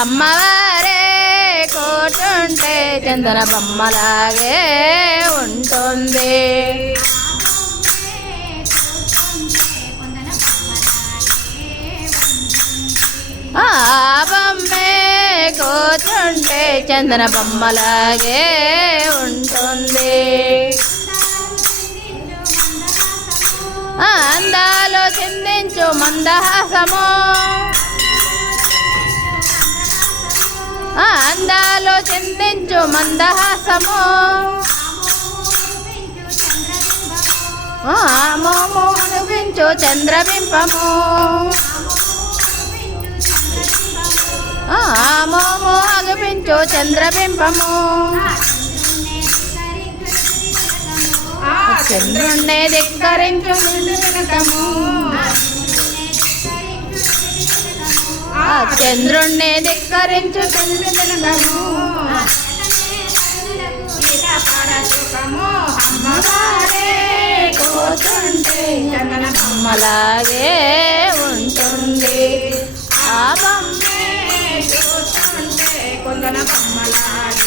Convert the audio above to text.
అమ్మవారే కూర్చుంటే చందన బొమ్మలాగే ఉంటుంది. ఆ బొమ్మే కూర్చుంటే చందన బొమ్మలాగే ఉంటుంది. అందాలు చిందించు మందహాసము, అందాలు చిందించు మందహాసము, మోము అనిపించు చంద్రబింబము, మోము అనిపించు చంద్రబింబము. చంద్రుణ్ణి ధిక్కరించు తిలకము, చంద్రుణ్ణి ధిక్కరించు తిలకము. అమ్మవారే కూర్చుంటే చందన బొమ్మలాగే ఉంటుంది. ఆ బొమ్మే కూర్చుంటే కొందన బొమ్మలాగే